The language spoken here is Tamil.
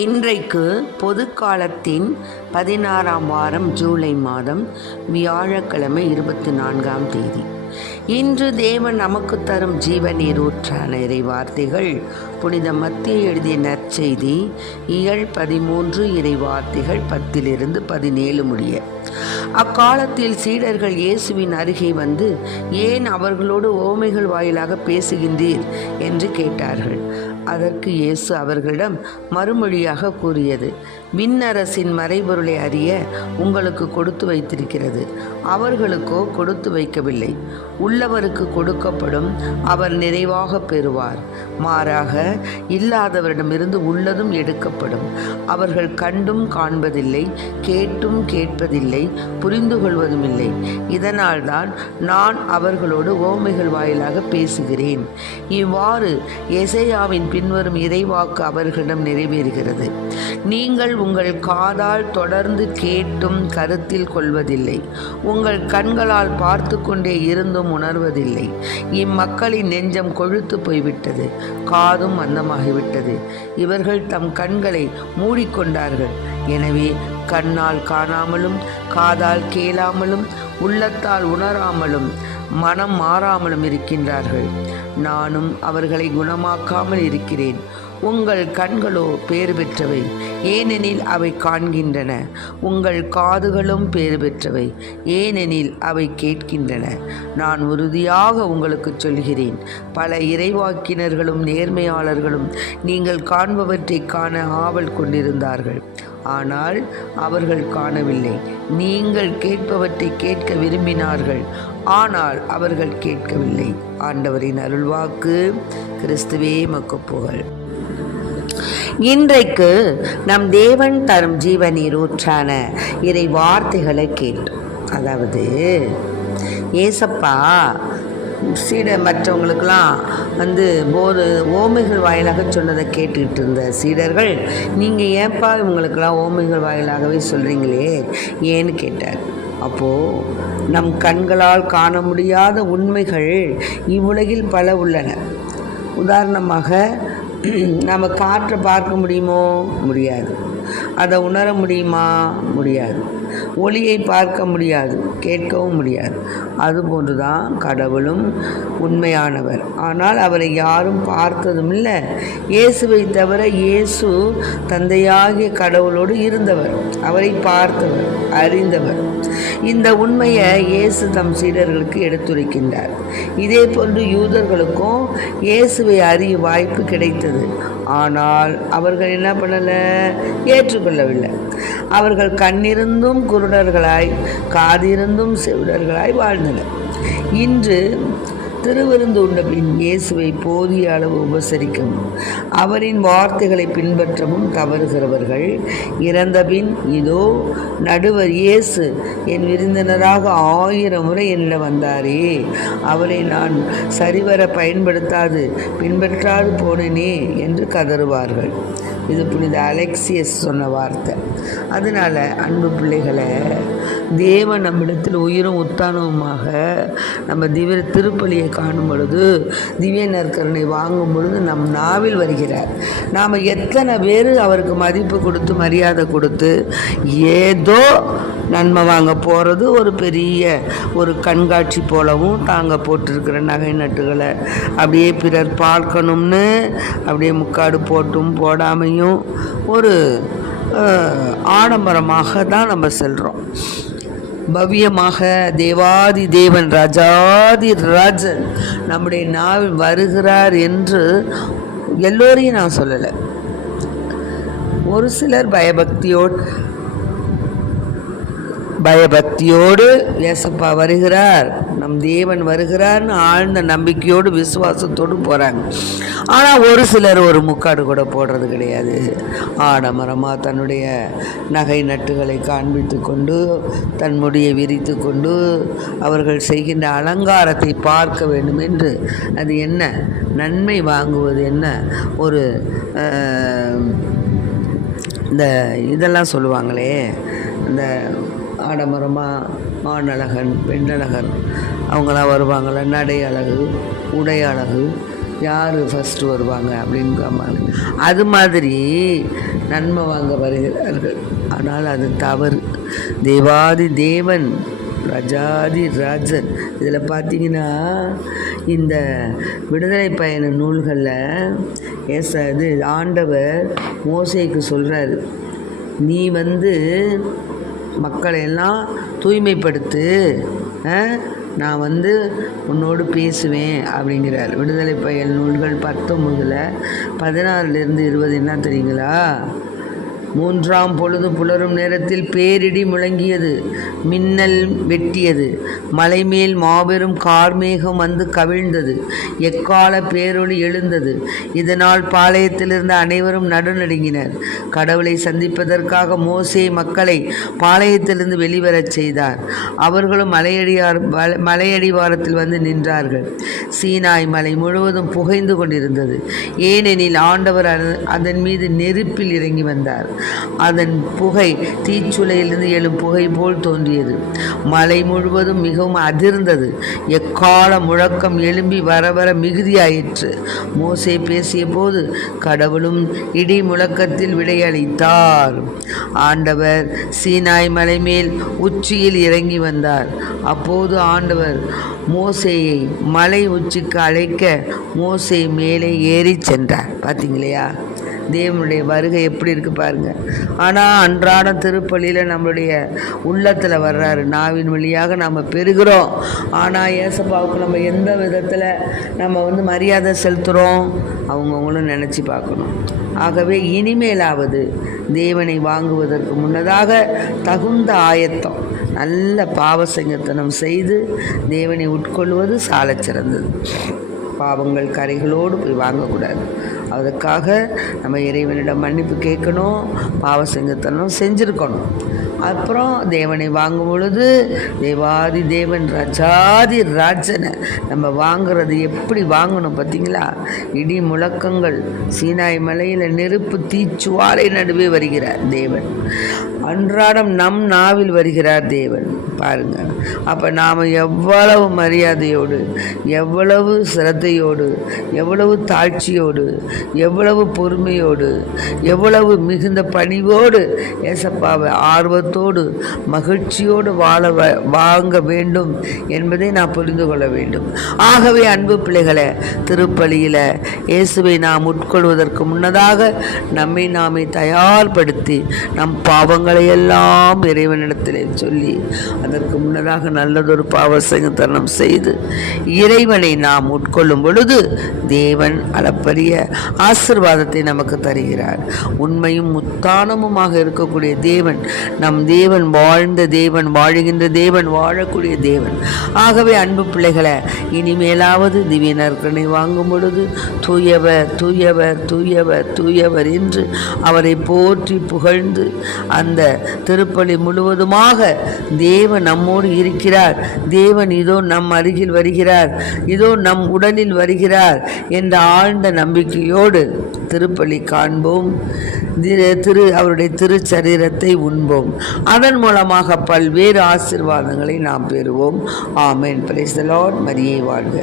இன்றைக்கு பொதுக்காலத்தின் 16ஆம் வாரம் ஜூலை மாதம் வியாழக்கிழமை 24ஆம் தேதி. இன்று தேவன் நமக்கு தரும் ஜீவ நீரூற்றான இறை வார்த்தைகள் புனித மத்தேயு எழுதிய நற்செய்தி இயல் 13 இறை வார்த்தைகள் 10-17 முடிய. அக்காலத்தில் சீடர்கள் இயேசுவின் அருகே வந்து, ஏன் அவர்களோடு உவமைகள் வாயிலாக பேசுகின்றீர் என்று கேட்டார்கள். அதற்கு இயேசு அவர்களிடம் மறுமொழியாக கூறியது, விண்ணரசின் மறைபொருளை அறிய உங்களுக்கு கொடுத்து வைத்திருக்கிறது, அவர்களுக்கோ கொடுத்து வைக்கவில்லை. உள்ளவருக்கு கொடுக்கப்படும், அவர் நிறைவாக பெறுவார். மாறாக இல்லாதவரிடமிருந்து உள்ளதும் எடுக்கப்படும். அவர்கள் கண்டும் காண்பதில்லை, கேட்டும் கேட்பதில்லை, புரிந்து கொள்வதும் இல்லை. இதனால்தான் நான் அவர்களோடு உவமைகள் வாயிலாக பேசுகிறேன். இவ்வாறு எசேயாவின் பின்வரும் இறைவாக்கு அவர்களிடம் நிறைவேறுகிறது. நீங்கள் உங்கள் காதால் தொடர்ந்து கேட்டும் கருத்தில் கொள்வதில்லை, உங்கள் கண்களால் பார்த்து கொண்டே இருந்தும் உணர்வதில்லை. இம்மக்களின் நெஞ்சம் கொழுத்து போய்விட்டது, காதும் மந்தமாகிவிட்டது. இவர்கள் தம் கண்களை மூடிக்கொண்டார்கள். எனவே கண்ணால் காணாமலும், காதால் கேளாமலும், உள்ளத்தால் உணராமலும், மனம் மாறாமலும் இருக்கின்றார்கள். நானும் அவர்களை குணமாக்காமல் இருக்கிறேன். உங்கள் கண்களோ பேறு பெற்றவை, ஏனெனில் அவை காண்கின்றன. உங்கள் காதுகளும் பேறு பெற்றவை, ஏனெனில் அவை கேட்கின்றன. நான் உறுதியாக உங்களுக்கு சொல்கிறேன், பல இறைவாக்கினர்களும் நேர்மையாளர்களும் நீங்கள் காண்பவற்றை காண ஆவல் கொண்டிருந்தார்கள், ஆனால் அவர்கள் காணவில்லை. நீங்கள் கேட்பவற்றை கேட்க விரும்பினார்கள், ஆனால் அவர்கள் கேட்கவில்லை. ஆண்டவரின் அருள்வாக்கு. கிறிஸ்துவே மக்கு புகழ். இன்றைக்கு நம் தேவன் தரும் ஜீவ நீரூற்றான இறை வார்த்தைகளை கேட்டோம். அதாவது ஏசப்பா மற்றவங்களுக்கெல்லாம் ஓமைகள் வாயிலாக சொன்னதை கேட்டுக்கிட்டு இருந்த சீடர்கள், நீங்கள் ஏன்பா இவங்களுக்கெல்லாம் ஓமைகள் வாயிலாகவே சொல்கிறீங்களே ஏன்னு கேட்டார். அப்போது நம் கண்களால் காண முடியாத உண்மைகள் இவ்வுலகில் பல உள்ளன. உதாரணமாக, நம்ம காற்றை பார்க்க முடியுமோ? முடியாது. அதை உணர முடியுமா? முடியாது. ஒளியை பார்க்க முடியாது, கேட்கவும் முடியாது. அதுபோன்று தான் கடவுளும் உண்மையானவர், ஆனால் அவரை யாரும் பார்த்ததும் இல்லை. இயேசுவை தவிர இயேசு தந்தையாகிய கடவுளோடு இருந்தவர், அவரை பார்த்தவர், அறிந்தவர். இந்த உண்மையை இயேசு தம் சீடர்களுக்கு எடுத்துரைக்கின்றார். இதே போன்று யூதர்களுக்கும் இயேசுவை அறிய வாய்ப்பு கிடைத்தது, ஆனால் அவர்கள் என்ன பண்ணலை? ஏற்றுக்கொள்ளவில்லை. அவர்கள் கண்ணிருந்தும் குருடர்களாய், காதிருந்தும் செவிடர்களாய் வாழ்ந்தனர். இன்று திருவிருந்து உண்ட பின் இயேசுவை போதிய அளவு உபசரிக்கவும் அவரின் வார்த்தைகளை பின்பற்றவும் தவறுகிறவர்கள் இறந்த பின், இதோ நடுவர் இயேசு என் விருந்தினராக 1000 முறை என்னிடம் வந்தாரே, அவரை நான் சரிவர பயன்படுத்தாது பின்பற்றாது போனேனே என்று கதறுவார்கள். இது புனித அலெக்சியஸ் சொன்ன வார்த்தை. அதனால் அன்பு பிள்ளைகளை, தேவன் நம்மிடத்தில் உயிரும் உத்தானவுமாக நம்ம திருப்பலியை காணும் பொழுது, திவ்ய நற்கருணை வாங்கும் பொழுது நம் நாவில் வருகிறார். நாம் எத்தனை பேர் அவருக்கு மதிப்பு கொடுத்து மரியாதை கொடுத்து ஏதோ நன்மை வாங்க போகிறது ஒரு பெரிய ஒரு கண்காட்சி போலவும், தாங்க போட்டிருக்கிற நகை நட்டுகளை அப்படியே பிறர் பார்க்கணும்னு அப்படியே முக்காடு போட்டும் போடாமையும் ஒரு ஆடம்பரமாக தான் நம்ம செல்கிறோம். பவ்யமாக தேவாதி தேவன், ராஜாதி ராஜன் நம்முடைய நாவில் வருகிறார் என்று எல்லோரையும் நான் சொல்லலை. ஒரு சிலர் பயபக்தியோடு ஏசப்பா வருகிறார், நம் தேவன் வருகிறார்னு ஆழ்ந்த நம்பிக்கையோடு விசுவாசத்தோடு போகிறாங்க. ஆனால் ஒரு சிலர் ஒரு முக்காடு கூட போடுறது கிடையாது. ஆடம்பரமாக தன்னுடைய நகை நட்டுகளை காண்பித்து கொண்டு, தன் முடியை விரித்து கொண்டு, அவர்கள் செய்கின்ற அலங்காரத்தை பார்க்க வேண்டும் என்று, அது என்ன நன்மை வாங்குவது, என்ன ஒரு இந்த இதெல்லாம் சொல்லுவாங்களே, இந்த ஆடம்பரமாக ஆணழகன் பெண்ணழகன் அவங்களாம் வருவாங்கள, நடை அழகு, உடை அழகு, யார் ஃபஸ்ட்டு வருவாங்க அப்படின்னு கேட்பாங்க. அது மாதிரி நன்மை வாங்க வருகிறார்கள். ஆனால் அது தவறு. தேவாதி தேவன், ராஜாதி ராஜன். இதில் பார்த்தீங்கன்னா இந்த விடுதலை பயண நூல்களில் இது ஆண்டவர் மோசேக்கு சொல்கிறாரு, நீ மக்களையெல்லாம் தூய்மைப்படுத்து, நான் உன்னோடு பேசுவேன் அப்படிங்கிறார். விடுதலை பயல் நூல்கள் 19:16-20 என்ன தெரியுங்களா? 3ஆம் பொழுது புலரும் நேரத்தில் பேரிடி முழங்கியது, மின்னல் வெட்டியது, மலை மேல் மாபெரும் கார்மேகம் கவிழ்ந்தது, எக்கால பேரொளி எழுந்தது. இதனால் பாளையத்திலிருந்து அனைவரும் நடுநடுங்கினர். கடவுளை சந்திப்பதற்காக மோசே மக்களை பாளையத்திலிருந்து வெளிவரச் செய்தார். அவர்களும் மலையடிவாரத்தில் நின்றார்கள். சீனாய் மலை முழுவதும் புகைந்து கொண்டிருந்தது, ஏனெனில் ஆண்டவர் அதன் மீது நெருப்பில் இறங்கி வந்தார். அதன் புகை தீச்சுளையிலிருந்து எழும் புகை போல் தோன்றியது. மலை முழுவதும் மிகவும் அதிர்ந்தது. எக்கால முழக்கம் எழும்பி வர வர மிகுதியாயிற்று. மோசே பேசிய போது கடவுளும் இடி முழக்கத்தில் விடையளித்தார். ஆண்டவர் சீனாய் மலை மேல் உச்சியில் இறங்கி வந்தார். அப்போது ஆண்டவர் மோசேயை மலை உச்சிக்கு அழைக்க மோசே மேலே ஏறி சென்றார். பார்த்தீங்களையா, தேவனுடைய வருகை எப்படி இருக்குது பாருங்கள். ஆனால் அன்றாடம் திருப்பலியில் நம்மளுடைய உள்ளத்தில் வர்றாரு, நாவின் வழியாக நம்ம பெறுகிறோம். ஆனால் ஏசப்பாவுக்கு நம்ம எந்த விதத்தில் நம்ம மரியாதை செலுத்துகிறோம் அவங்கவுங்களும் நினச்சி பார்க்கணும். ஆகவே இனிமேலாவது தேவனை வாங்குவதற்கு முன்னதாக தகுந்த ஆயத்தம், நல்ல பாவசங்கத்தனம் செய்து தேவனை உட்கொள்வது சாலச் சிறந்தது. பாவங்கள் கரைகளோடு போய் வாங்கக்கூடாது. அதுக்காக நம்ம இறைவனிடம் மன்னிப்பு கேட்கணும், பாவசங்கத்தனம் செஞ்சுருக்கணும். அப்புறம் தேவனை வாங்கும் பொழுது தேவாதி தேவன், ராஜாதி ராஜனை நம்ம வாங்கிறது எப்படி வாங்கணும் பார்த்தீங்களா? இடி முழக்கங்கள், சீனாய் மலையில் நெருப்பு தீச்சுவாலை நடுவே வருகிறார் தேவன். அன்றாடம் நம் நாவில் வருகிறார் தேவன். பாருங்கள், அப்போ நாம் எவ்வளவு மரியாதையோடு, எவ்வளவு சிரத்தையோடு, எவ்வளவு தாழ்ச்சியோடு, எவ்வளவு பொறுமையோடு, எவ்வளவு மிகுந்த பணிவோடு ஏசப்பாவை ஆர்வத்தோடு மகிழ்ச்சியோடு வாங்க வேண்டும் என்பதை நான் புரிந்து கொள்ள வேண்டும். ஆகவே அன்பு பிள்ளைகளை, திருப்பலியில் இயேசுவை நாம் உட்கொள்வதற்கு முன்னதாக நம்மை நாமே தயார்படுத்தி நம் பாவங்களையெல்லாம் இறைவனிடத்திலே சொல்லி அதற்கு முன்னதாக நல்லதொரு பாவசங்கத்தனம் செய்து இறைவனை நாம் உட்கொள்ளும் பொழுது தேவன் அளப்பரிய ஆசீர்வாதத்தை நமக்கு தருகிறார். உண்மையும் முத்தானமுமாக இருக்கக்கூடிய தேவன், நம் தேவன், வாழ்ந்த தேவன், வாழுகின்ற தேவன், வாழக்கூடிய தேவன். ஆகவே அன்பு பிள்ளைகளை, இனிமேலாவது திவ்ய நற்கருணை வாங்கும் பொழுது தூயவர் தூயவர் தூயவர் தூயவர் என்று அவரை போற்றி புகழ்ந்து அந்த திருப்பலி முழுவதுமாக தேவன் நம்மோடு இருக்கிறார், தேவன் இதோ நம் அருகில் வருகிறார், இதோ நம் உடலில் வருகிறார் என்ற ஆழ்ந்த நம்பிக்கையோடு திருப்பலி காண்போம், அவருடைய திருச்சரீரத்தை உண்போம். அதன் மூலமாக பல்வேறு ஆசீர்வாதங்களை நாம் பெறுவோம். ஆமென். Praise the lord. மரியே வாழ்க.